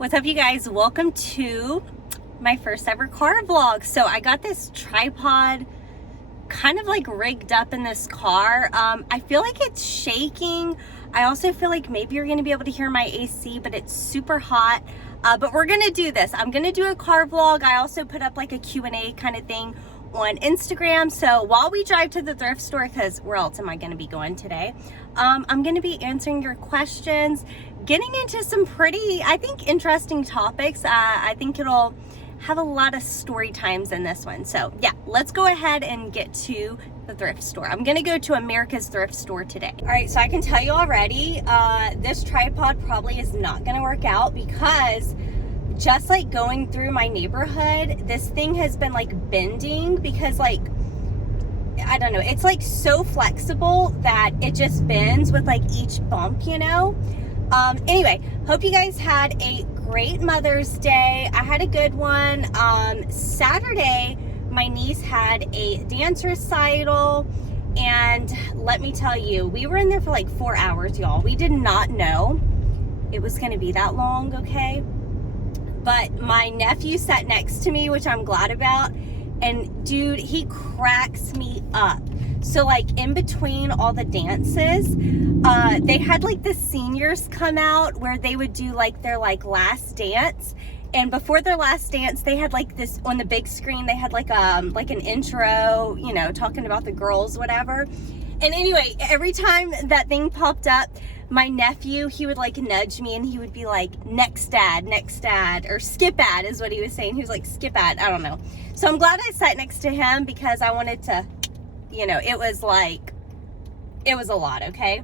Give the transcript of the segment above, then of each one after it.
What's up, you guys? Welcome to my first ever car vlog. So I got this tripod kind of like rigged up in this car. I feel like it's shaking. I also feel like maybe you're gonna be able to hear my AC, but it's super hot. But we're gonna do this. I'm gonna do a car vlog. I also put up like a Q&A kind of thing on Instagram. So while we drive to the thrift store, because where else am I gonna be going today? I'm gonna be answering your questions, getting into some pretty, I think, interesting topics. I think it'll have a lot of story times in this one. So yeah, let's go ahead and get to the thrift store. I'm gonna go to America's thrift store today. All right, so I can tell you already, this tripod probably is not gonna work out because just like going through my neighborhood, this thing has been like bending because like, I don't know, it's like so flexible that it just bends with like each bump, you know? Anyway, hope you guys had a great Mother's Day. I had a good one. Saturday, my niece had a dance recital, and let me tell you, we were in there for like 4 hours, y'all. We did not know it was gonna be that long, okay? But my nephew sat next to me, which I'm glad about, and dude, he cracks me up. So like in between all the dances, they had like the seniors come out where they would do like their like last dance. And before their last dance, they had like this on the big screen, they had like an intro, you know, talking about the girls, whatever. And anyway, every time that thing popped up, my nephew, he would like nudge me and he would be like, next ad, or skip ad is what he was saying. He was like, skip ad, I don't know. So I'm glad I sat next to him because I wanted to, you know, it was a lot, okay?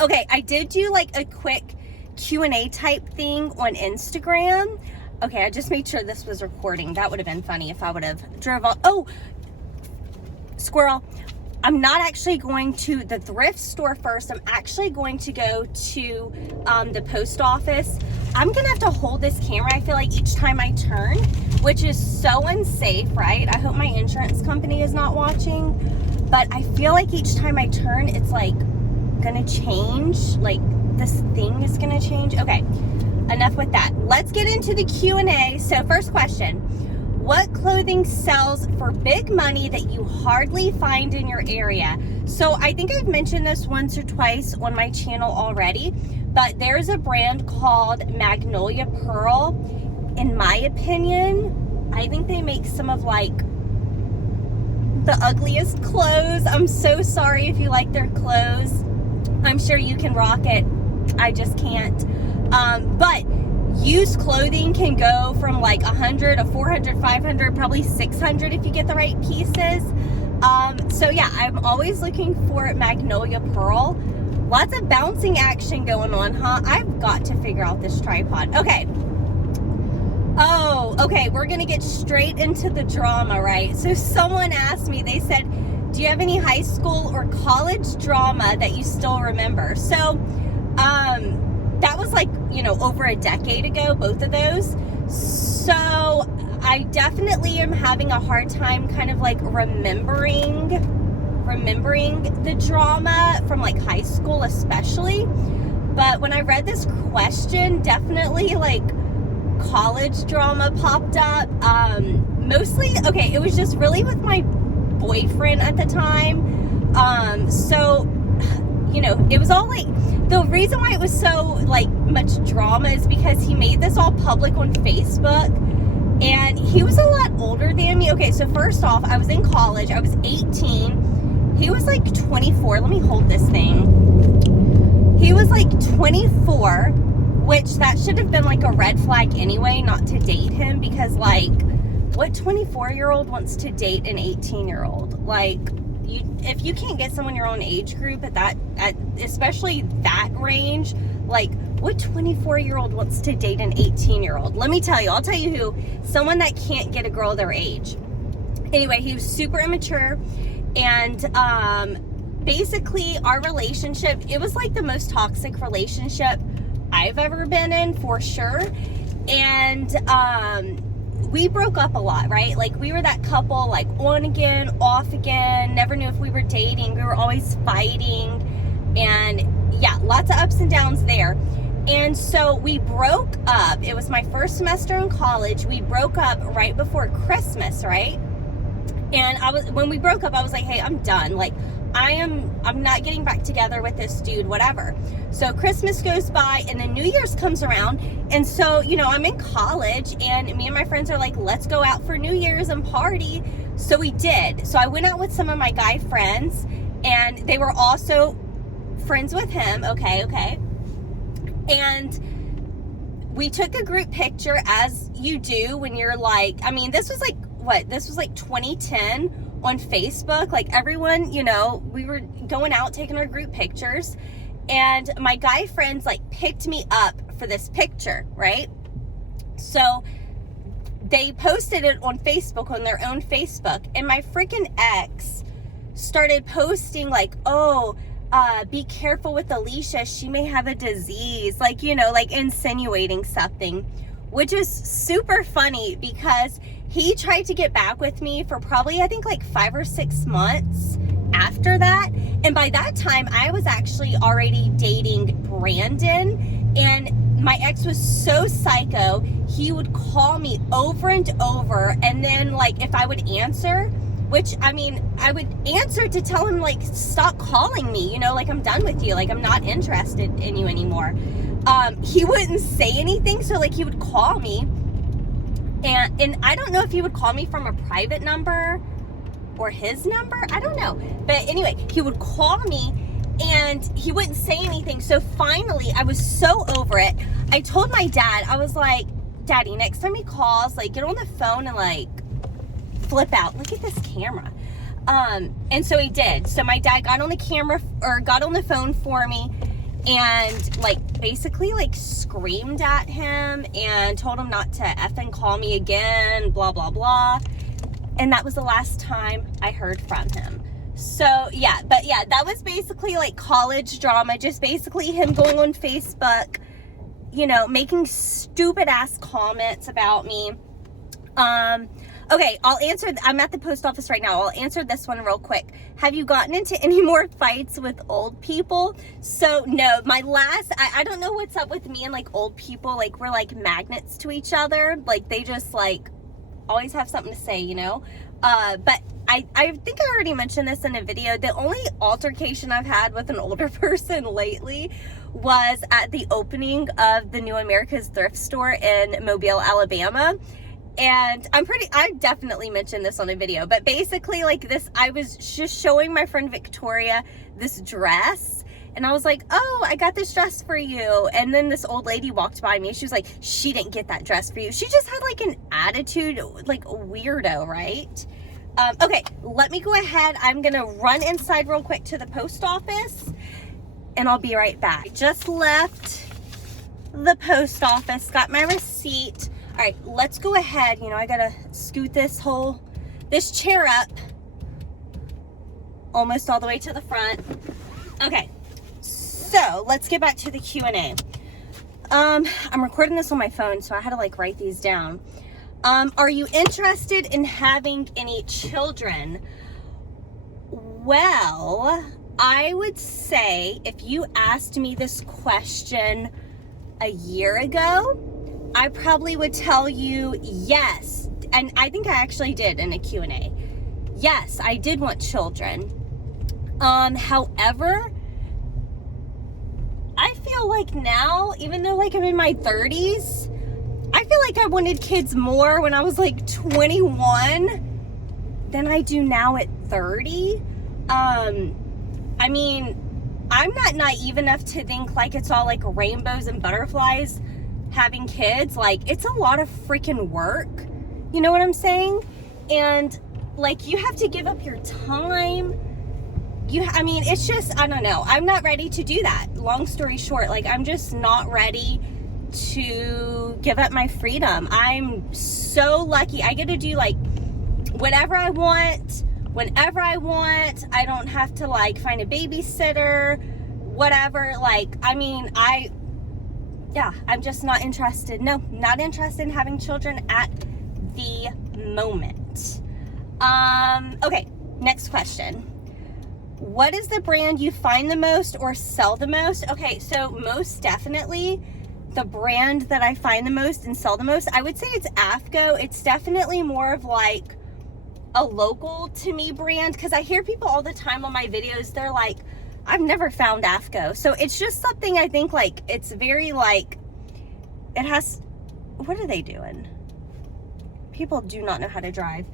Okay, I did do like a quick Q&A type thing on Instagram. Okay, I just made sure this was recording. That would have been funny if I would have drove on. Oh, squirrel. I'm not actually going to the thrift store first. I'm actually going to go to the post office. I'm gonna have to hold this camera, I feel like, each time I turn, which is so unsafe, right? I hope my insurance company is not watching, but I feel like each time I turn, it's like gonna change, like this thing is gonna change. Okay, enough with that. Let's get into the Q&A. So first question, what clothing sells for big money that you hardly find in your area? So I think I've mentioned this once or twice on my channel already, but there's a brand called Magnolia Pearl. In my opinion, I think they make some of like the ugliest clothes. I'm so sorry if you like their clothes. I'm sure you can rock it. I just can't. But used clothing can go from like 100 to 400, 500, probably 600 if you get the right pieces. So yeah, I'm always looking for Magnolia Pearl. Lots of bouncing action going on, huh? I've got to figure out this tripod. Okay. Oh, okay, we're gonna get straight into the drama, right? So someone asked me, they said, do you have any high school or college drama that you still remember? So, that was like, you know, over a decade ago, both of those. So I definitely am having a hard time kind of like remembering the drama from like high school especially. But when I read this question, definitely like college drama popped up. Mostly, okay, it was just really with my boyfriend at the time. So, you know, it was all like, the reason why it was so like much drama is because he made this all public on Facebook, and he was a lot older than me. Okay, so first off, I was in college, I was 18, he was like 24. Let me hold this thing. He was like 24, which that should have been like a red flag anyway, not to date him, because like, what 24-year-old wants to date an 18-year-old? Like, if you can't get someone your own age group at especially that range, like what 24-year-old wants to date an 18-year-old? Let me tell you, I'll tell you who, someone that can't get a girl their age. Anyway, he was super immature, and basically our relationship, it was like the most toxic relationship I've ever been in, for sure. And we broke up a lot, right? Like we were that couple, like on again, off again, never knew if we were dating. We were always fighting, and yeah, lots of ups and downs there. And so we broke up. It was my first semester in college. We broke up right before Christmas, right? And when we broke up, I was like, hey, I'm done. Like, I'm not getting back together with this dude, whatever. So Christmas goes by, and then New Year's comes around. And so, you know, I'm in college, and me and my friends are like, let's go out for New Year's and party. So we did. So I went out with some of my guy friends, and they were also friends with him. Okay. And we took a group picture, as you do when you're like, I mean, this was like, this was like 2010 on Facebook. Like, everyone, you know, we were going out taking our group pictures, and my guy friends like picked me up for this picture, right? So they posted it on Facebook, on their own Facebook, and my freaking ex started posting like, oh, be careful with Alicia, she may have a disease, like, you know, like insinuating something, which is super funny because he tried to get back with me for probably, I think, like 5 or 6 months after that. And by that time, I was actually already dating Brandon. And my ex was so psycho, he would call me over and over. And then, like, if I would answer, which, I mean, I would answer to tell him, like, stop calling me, you know, like, I'm done with you. Like, I'm not interested in you anymore. He wouldn't say anything. So, like, he would call me. And I don't know if he would call me from a private number or his number. I don't know. But anyway, he would call me and he wouldn't say anything. So finally, I was so over it. I told my dad, I was like, Daddy, next time he calls, like, get on the phone and, like, flip out. Look at this camera. And so he did. So my dad got on the phone for me, and like basically like screamed at him and told him not to effing call me again, blah blah blah. And that was the last time I heard from him. So yeah, but yeah, that was basically like college drama, just basically him going on Facebook, you know, making stupid ass comments about me. Okay, I'll answer. I'm at the post office right now. I'll answer this one real quick. Have you gotten into any more fights with old people? So no, my last, I don't know what's up with me and like old people. Like, we're like magnets to each other. Like, they just like always have something to say, you know? But I think I already mentioned this in a video. The only altercation I've had with an older person lately was at the opening of the new America's Thrift store in Mobile, Alabama. And I definitely mentioned this on a video, but basically like this, I was just showing my friend Victoria this dress, and I was like, oh, I got this dress for you. And then this old lady walked by me. She was like, she didn't get that dress for you. She just had like an attitude, like a weirdo, right? Okay, let me go ahead. I'm gonna run inside real quick to the post office, and I'll be right back. I just left the post office, got my receipt. All right, let's go ahead. You know, I gotta scoot this chair up almost all the way to the front. Okay, so let's get back to the Q&A. I'm recording this on my phone, so I had to like write these down. Are you interested in having any children? Well, I would say if you asked me this question a year ago, I probably would tell you yes. And I think I actually did in a Q&A. Yes, I did want children. However, I feel like now, even though like I'm in my 30s, I feel like I wanted kids more when I was like 21 than I do now at 30. I mean, I'm not naive enough to think like it's all like rainbows and butterflies having kids. Like, it's a lot of freaking work, you know what I'm saying? And like, you have to give up your time. I mean, it's just, I don't know, I'm not ready to do that. Long story short, like, I'm just not ready to give up my freedom. I'm so lucky. I get to do like whatever I want, whenever I want. I don't have to like find a babysitter, whatever. Like, I mean, I'm just not interested. No, not interested in having children at the moment. Okay, next question. What is the brand you find the most or sell the most? Okay, so most definitely the brand that I find the most and sell the most, I would say it's AFCO. It's definitely more of like a local to me brand, because I hear people all the time on my videos, they're like, I've never found AFCO. So it's just something I think like, it's very like, it has, what are they doing? People do not know how to drive.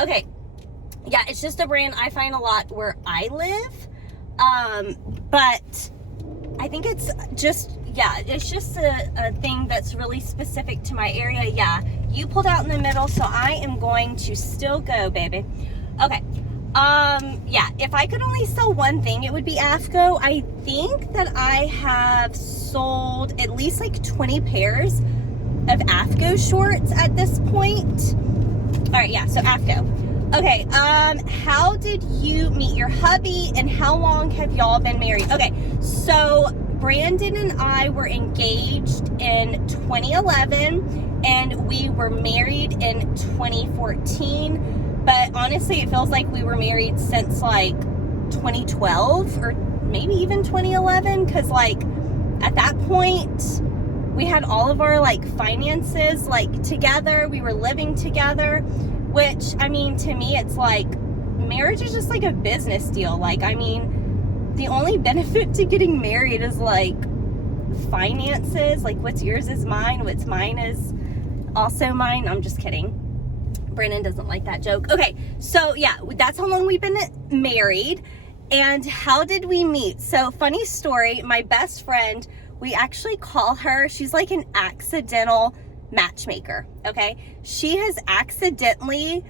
Okay, yeah, it's just a brand I find a lot where I live. But I think it's just, yeah, it's just a thing that's really specific to my area. Yeah, you pulled out in the middle, so I am going to still go, baby. Okay, yeah, if I could only sell one thing, it would be AFCO. I think that I have sold at least like 20 pairs of AFCO shorts at this point. All right, yeah, so AFCO. Okay, how did you meet your hubby and how long have y'all been married? Okay, so Brandon and I were engaged in 2011 and we were married in 2014, but honestly it feels like we were married since like 2012 or maybe even 2011, because like at that point we had all of our like finances like together, we were living together. Which, I mean, to me, it's like, marriage is just like a business deal. Like, I mean, the only benefit to getting married is like finances. Like, what's yours is mine, what's mine is also mine. I'm just kidding. Brandon doesn't like that joke. Okay, so yeah, that's how long we've been married. And how did we meet? So, funny story, my best friend, we actually call her, she's like an accidental matchmaker. Okay, she has accidentally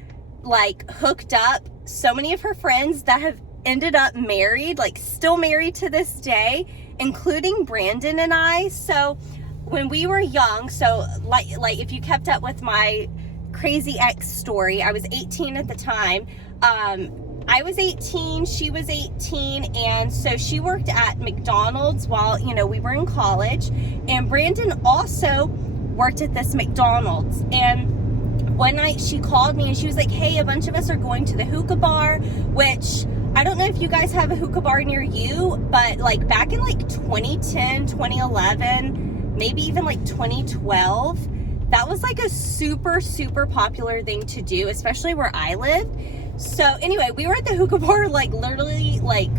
like hooked up so many of her friends that have ended up married, like still married to this day, including Brandon and I. So when we were young, so like if you kept up with my crazy ex story, I was 18 at the time. I was 18, she was 18, and so she worked at McDonald's while, you know, we were in college, and Brandon also worked at this McDonald's. And one night she called me and she was like, hey, a bunch of us are going to the hookah bar, which I don't know if you guys have a hookah bar near you, but like back in like 2010, 2011, maybe even like 2012, that was like a super, super popular thing to do, especially where I lived. So anyway, we were at the hookah bar like literally like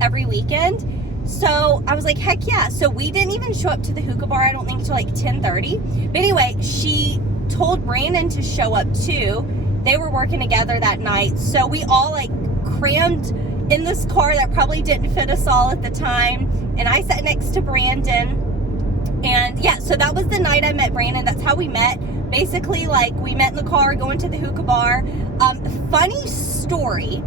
every weekend. So I was like, heck yeah. So we didn't even show up to the hookah bar, I don't think, till like 10:30. But anyway, she told Brandon to show up too. They were working together that night. So we all like crammed in this car that probably didn't fit us all at the time. And I sat next to Brandon. And yeah, so that was the night I met Brandon. That's how we met. Basically, like, we met in the car going to the hookah bar. Funny story.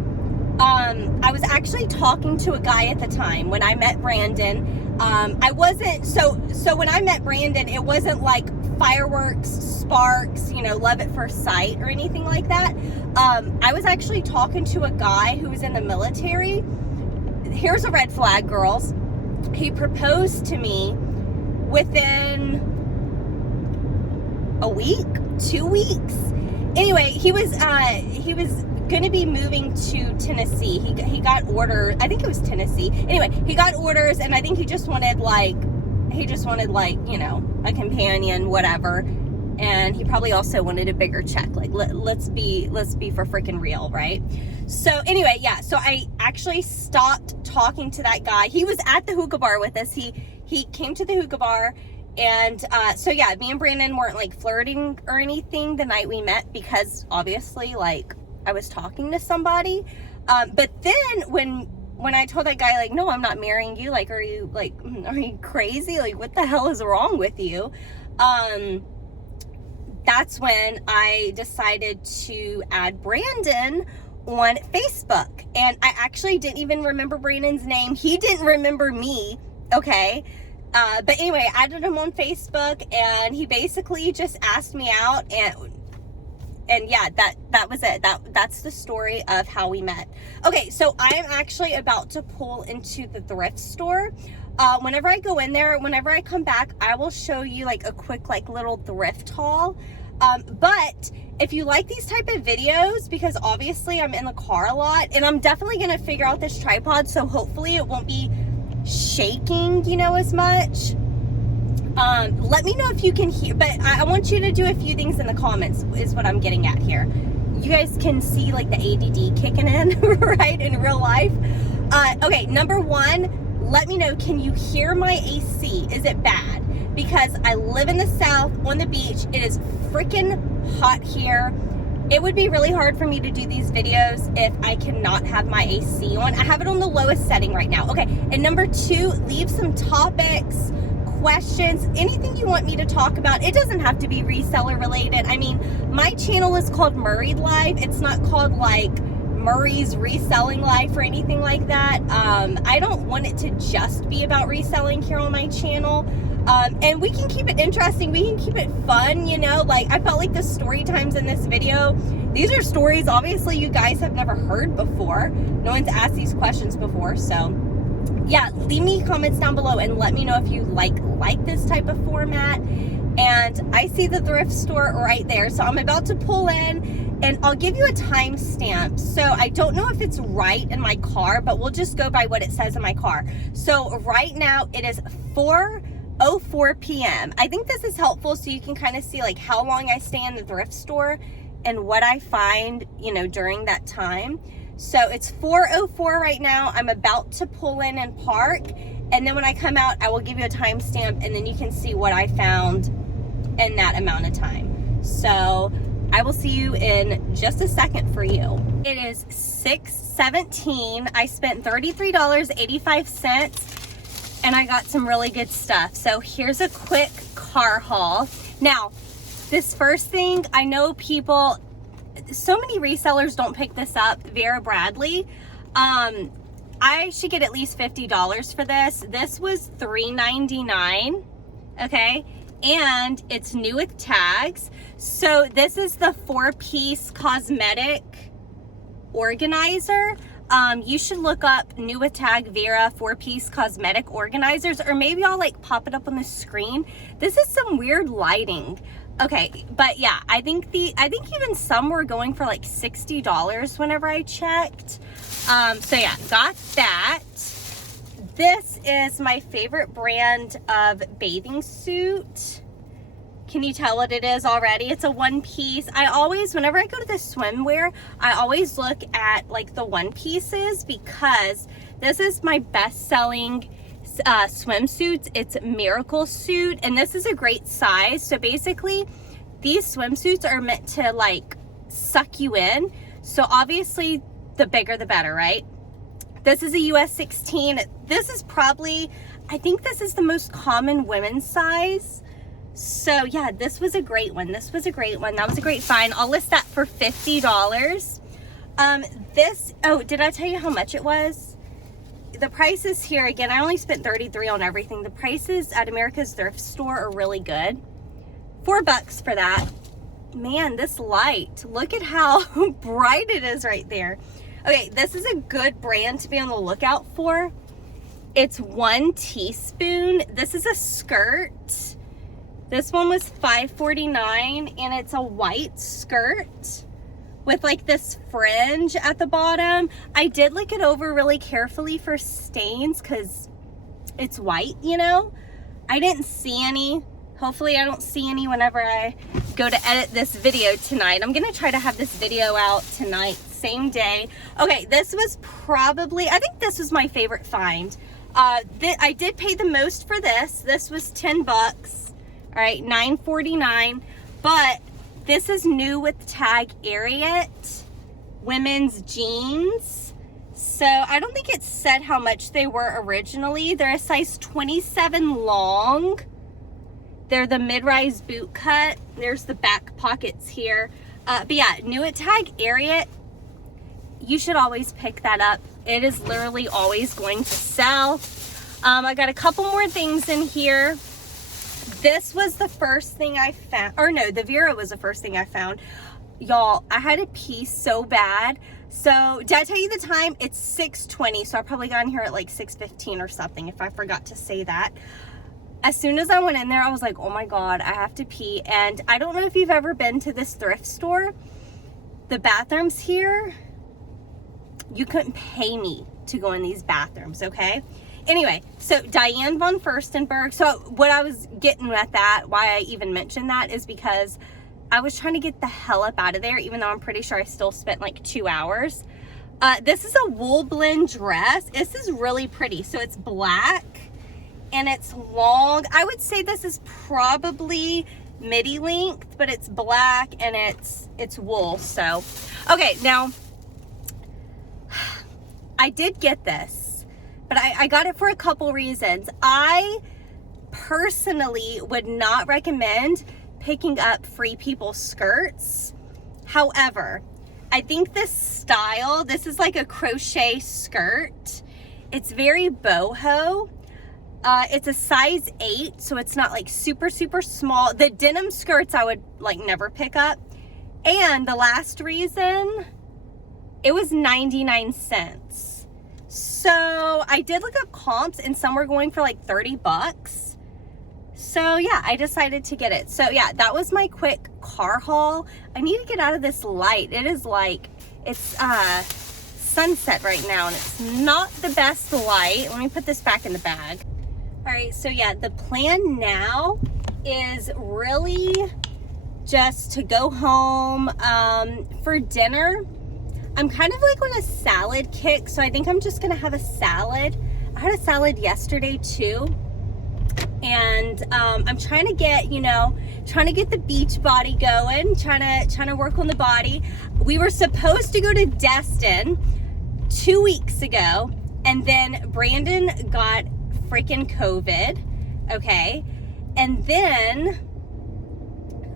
I was actually talking to a guy at the time when I met Brandon. I wasn't, so when I met Brandon, it wasn't like fireworks, sparks, you know, love at first sight or anything like that. I was actually talking to a guy who was in the military. Here's a red flag, girls. He proposed to me within a week, 2 weeks. Anyway, he was going to be moving to Tennessee. He got orders. I think it was Tennessee. Anyway, he got orders, and I think he just wanted like, you know, a companion, whatever. And he probably also wanted a bigger check. Like, let's be for freaking real, right? So anyway, yeah. So I actually stopped talking to that guy. He was at the hookah bar with us. He came to the hookah bar. And so yeah, me and Brandon weren't like flirting or anything the night we met, because obviously like I was talking to somebody. But then when I told that guy like, no, I'm not marrying you, like, are you crazy? Like, what the hell is wrong with you? That's when I decided to add Brandon on Facebook. And I actually didn't even remember Brandon's name. He didn't remember me, okay? But anyway, I added him on Facebook, and he basically just asked me out, and yeah, that was it. That's the story of how we met. Okay, so I am actually about to pull into the thrift store. Whenever I go in there, whenever I come back, I will show you like a quick like little thrift haul. But if you like these type of videos, because obviously I'm in the car a lot, and I'm definitely gonna figure out this tripod, so hopefully it won't be shaking, you know, as much. Let me know if you can hear, but I want you to do a few things in the comments is what I'm getting at here. You guys can see like the ADD kicking in, right, in real life. Okay, number one, let me know, can you hear my AC? Is it bad? Because I live in the South on the beach. It is freaking hot here. It would be really hard for me to do these videos if I cannot have my AC on. I have it on the lowest setting right now. Okay, and number two, leave some topics, questions, anything you want me to talk about. It doesn't have to be reseller related. I mean, my channel is called Murrayed Life. It's not called like Murray's Reselling Life or anything like that. I don't want it to just be about reselling here on my channel. And we can keep it interesting. We can keep it fun, you know, like I felt like the story times in this video, these are stories obviously you guys have never heard before. No one's asked these questions before. So yeah, leave me comments down below and let me know if you like this type of format. And I see the thrift store right there. So I'm about to pull in and I'll give you a timestamp. So I don't know if it's right in my car, but we'll just go by what it says in my car. So right now it is 4:04 p.m. I think this is helpful so you can kind of see like how long I stay in the thrift store and what I find, you know, during that time. So it's 4:04 right now. I'm about to pull in and park. And then when I come out, I will give you a timestamp and then you can see what I found in that amount of time. So I will see you in just a second for you. It is 6:17. I spent $33.85 and I got some really good stuff. So here's a quick car haul. Now, this first thing, I know people, so many resellers don't pick this up. Vera Bradley. I should get at least $50 for this. This was $3.99, okay? And it's new with tags. So this is the 4-piece cosmetic organizer. You should look up new with tag Vera 4-piece cosmetic organizers, or maybe I'll like pop it up on the screen. This is some weird lighting. Okay, but yeah, I think even some were going for like $60 whenever I checked. So yeah, got that. This is my favorite brand of bathing suit. Can you tell what it is already? It's a 1-piece. I always, whenever I go to the swimwear, I always look at like the 1-pieces because this is my best-selling swimsuits. It's Miracle Suit, and this is a great size. So basically, these swimsuits are meant to like suck you in. So obviously, the bigger the better, right? This is a US 16. This is probably, I think this is the most common women's size. So yeah, this was a great one. This was a great one. That was a great find. I'll list that for $50. Oh, did I tell you how much it was? The prices here, again, I only spent $33 on everything. The prices at America's Thrift Store are really good. $4 for that. Man, this light, look at how bright it is right there. Okay, this is a good brand to be on the lookout for. It's 1 teaspoon. This is a skirt. This one was $5.49 and it's a white skirt with like this fringe at the bottom. I did look it over really carefully for stains because it's white, you know. I didn't see any. Hopefully I don't see any whenever I go to edit this video tonight. I'm gonna try to have this video out tonight, same day. Okay, this was probably, I think this was my favorite find. I did pay the most for this. This was 10 bucks. All right, $9.49, but this is new with tag Ariat women's jeans. So I don't think it said how much they were originally. They're a size 27 long. They're the mid-rise boot cut. There's the back pockets here. But yeah, new at tag Ariat. You should always pick that up. It is literally always going to sell. I got a couple more things in here. This was the first thing I found, or no, the Vera was the first thing I found. Y'all, I had to pee so bad. So did I tell you the time? It's 6:20, so I probably got in here at like 6:15 or something if I forgot to say that. As soon as I went in there, I was like, oh my God, I have to pee. And I don't know if you've ever been to this thrift store. The bathrooms here, you couldn't pay me to go in these bathrooms, okay? Anyway, so Diane von Furstenberg. So what I was getting at that, why I even mentioned that, is because I was trying to get the hell up out of there, even though I'm pretty sure I still spent like 2 hours. This is a wool blend dress. This is really pretty. So it's black and it's long. I would say this is probably midi length, but it's black and it's wool. So, okay, now I did get this, but I got it for a couple reasons. I personally would not recommend picking up Free People skirts. However, I think this style, this is like a crochet skirt. It's very boho. It's a size 8, so it's not like super, super small. The denim skirts I would like never pick up. And the last reason, it was 99 cents. So I did look up comps and some were going for like 30 bucks. So yeah, I decided to get it. So yeah, that was my quick car haul. I need to get out of this light. It is like, it's sunset right now and it's not the best light. Let me put this back in the bag. All right, so yeah, the plan now is really just to go home for dinner. I'm kind of like on a salad kick, so I think I'm just gonna have a salad. I had a salad yesterday too. And I'm trying to get, you know, trying to get the beach body going, trying to work on the body. We were supposed to go to Destin 2 weeks ago, and then Brandon got freaking COVID, okay? And then,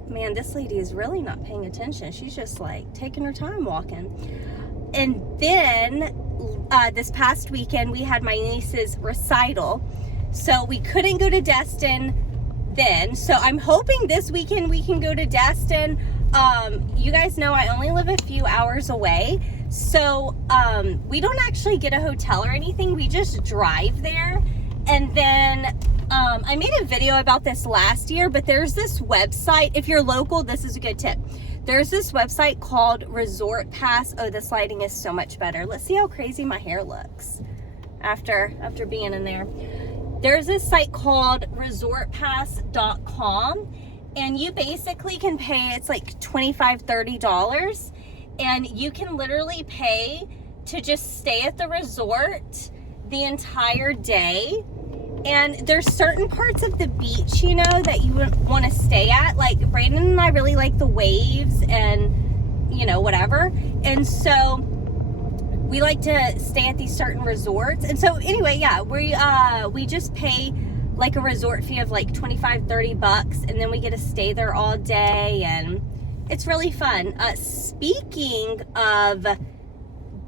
man, this lady is really not paying attention. She's just like taking her time walking. And then this past weekend, we had my niece's recital. So we couldn't go to Destin then. So I'm hoping this weekend we can go to Destin. You guys know I only live a few hours away. So we don't actually get a hotel or anything. We just drive there. And then I made a video about this last year, but there's this website. If you're local, this is a good tip. There's this website called Resort Pass. Oh, this lighting is so much better. Let's see how crazy my hair looks after being in there. There's this site called resortpass.com, and you basically can pay, it's like $25, $30, and you can literally pay to just stay at the resort the entire day. And there's certain parts of the beach, you know, that you would want to stay at. Like Brandon and I really like the waves and, you know, whatever. And so we like to stay at these certain resorts. And so anyway, yeah, we just pay like a resort fee of like 25, 30 bucks. And then we get to stay there all day. And it's really fun. Speaking of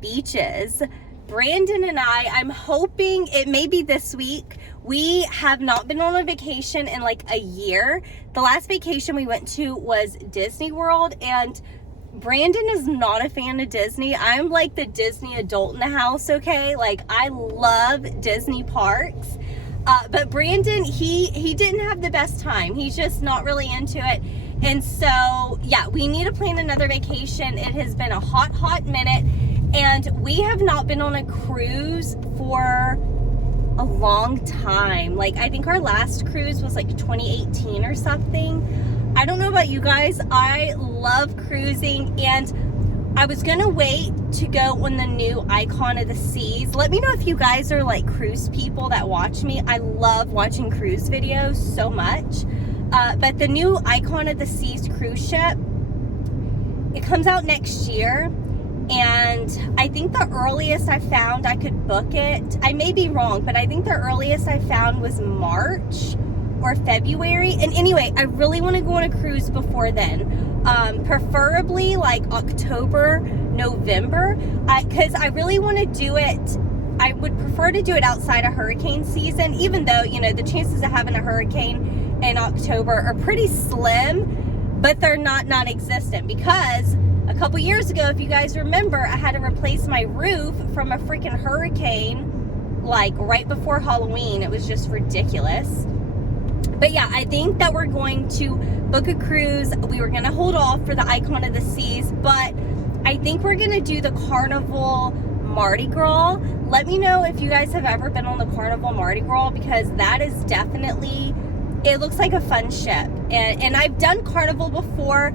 beaches, Brandon and I'm hoping it may be this week. We have not been on a vacation in like a year. The last vacation we went to was Disney World, and Brandon is not a fan of Disney. I'm like the Disney adult in the house, okay? Like I love Disney parks. But Brandon, he didn't have the best time. He's just not really into it. And so, yeah, we need to plan another vacation. It has been a hot minute. And we have not been on a cruise for a long time. Like, I think our last cruise was like 2018 or something. I don't know about you guys. I love cruising, and I was gonna wait to go on the new Icon of the Seas. Let me know if you guys are like cruise people that watch me. I love watching cruise videos so much. But the new Icon of the Seas cruise ship, it comes out next year. And I think the earliest I found I could book it, I may be wrong, but I think the earliest I found was March or February. And anyway, I really want to go on a cruise before then. Preferably like October, November, because I really want to do it. I would prefer to do it outside of hurricane season, even though, you know, the chances of having a hurricane in October are pretty slim, but they're not non-existent, because a couple years ago, if you guys remember, I had to replace my roof from a freaking hurricane, like right before Halloween. It was just ridiculous. But yeah, I think that we're going to book a cruise. We were going to hold off for the Icon of the Seas, but I think we're going to do the Carnival Mardi Gras let me know if you guys have ever been on the Carnival Mardi Gras, because that is definitely, it looks like a fun ship. And I've done Carnival before,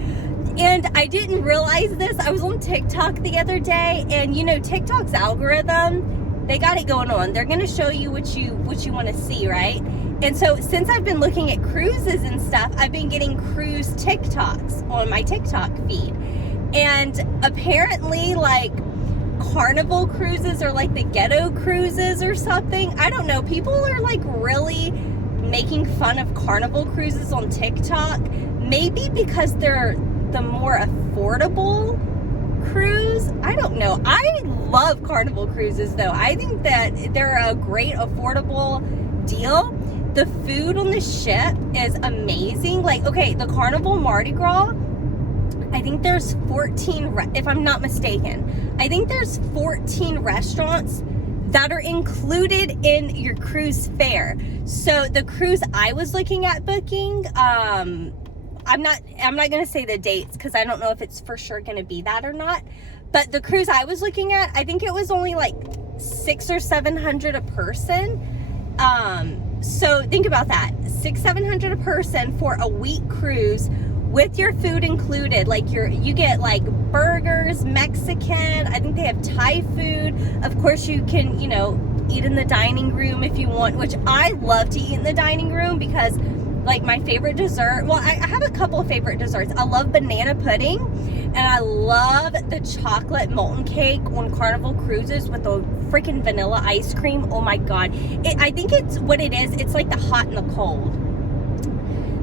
and I didn't realize this. I was on TikTok the other day, and you know, TikTok's algorithm, they got it going on. They're gonna show you what you want to see, right? And so since I've been looking at cruises and stuff, I've been getting cruise TikToks on my TikTok feed. And apparently, like, Carnival cruises are like the ghetto cruises or something. I don't know. People are like really making fun of Carnival cruises on TikTok. Maybe because they're the more affordable cruise. I don't know. I love Carnival cruises though. I think that they're a great affordable deal. The food on the ship is amazing. Like, okay, the Carnival Mardi Gras, I think there's 14, if I'm not mistaken, I think there's 14 restaurants that are included in your cruise fare. So the cruise I was looking at booking, I'm not gonna say the dates because I don't know if it's for sure gonna be that or not. But the cruise I was looking at, I think it was only like $600 or $700 a person. So think about that, $600-700 a person for a week cruise with your food included. Like you get like burgers, Mexican, I think they have Thai food. Of course you can, you know, eat in the dining room if you want, which I love to eat in the dining room because like my favorite dessert, well, I have a couple of favorite desserts. I love banana pudding and I love the chocolate molten cake on Carnival cruises with the freaking vanilla ice cream. Oh my God. I think it's what it is. It's like the hot and the cold.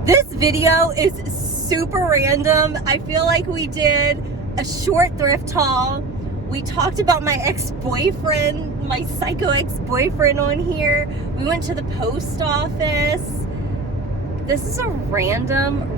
This video is super random. I feel like we did a short thrift haul. We talked about my ex-boyfriend, my psycho ex-boyfriend on here. We went to the post office. This is a random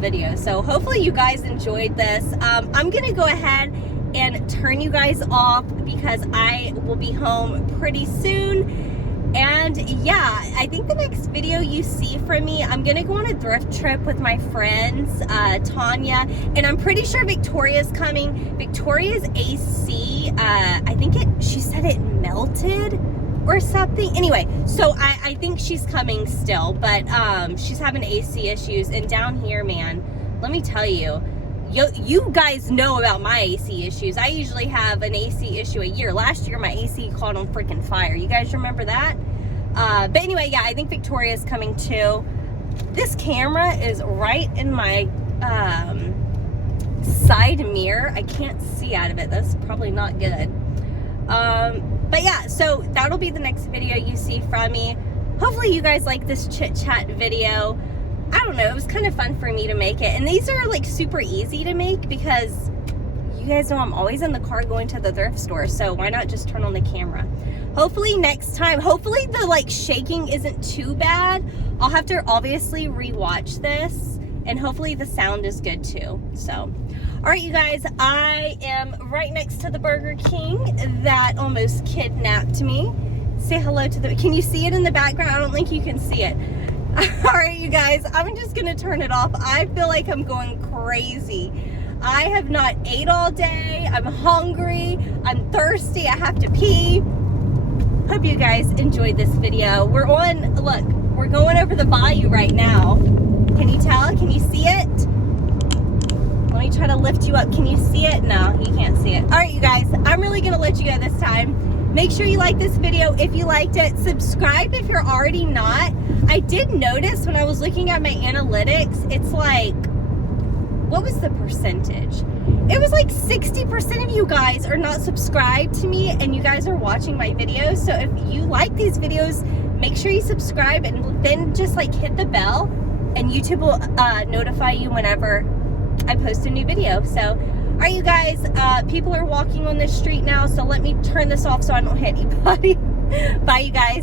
video. So hopefully you guys enjoyed this. I'm gonna go ahead and turn you guys off because I will be home pretty soon. And yeah, I think the next video you see from me, I'm gonna go on a thrift trip with my friends, Tanya, and I'm pretty sure Victoria's coming. Victoria's AC, I think she said it melted or something. Anyway, so I think she's coming still, but she's having AC issues. And down here, man, let me tell you, you guys know about my AC issues. I usually have an AC issue a year. Last year, my AC caught on freaking fire. You guys remember that? But anyway, yeah, I think Victoria's coming too. This camera is right in my side mirror. I can't see out of it. That's probably not good. But yeah, so that'll be the next video you see from me. Hopefully you guys like this chit chat video. I don't know, it was kind of fun for me to make it. And these are like super easy to make because you guys know I'm always in the car going to the thrift store. So why not just turn on the camera? Hopefully next time, hopefully the like shaking isn't too bad. I'll have to obviously rewatch this and hopefully the sound is good too. So, all right, you guys, I am right next to the Burger King that almost kidnapped me. Say hello to the, can you see it in the background? I don't think you can see it. All right, you guys, I'm just gonna turn it off. I feel like I'm going crazy. I have not ate all day. I'm hungry. I'm thirsty. I have to pee. Hope you guys enjoyed this video. We're on, look, we're going over the bayou right now. Can you tell? Can you see it? Let me try to lift you up. Can you see it? No, you can't see it. All right, you guys, I'm really gonna let you go this time. Make sure you like this video if you liked it. Subscribe if you're already not. I did notice when I was looking at my analytics, it's like, what was the percentage? It was like 60% of you guys are not subscribed to me and you guys are watching my videos. So if you like these videos, make sure you subscribe and then just like hit the bell and YouTube will notify you whenever I post a new video. So, all right, you guys, people are walking on this street now, so let me turn this off so I don't hit anybody. Bye, you guys.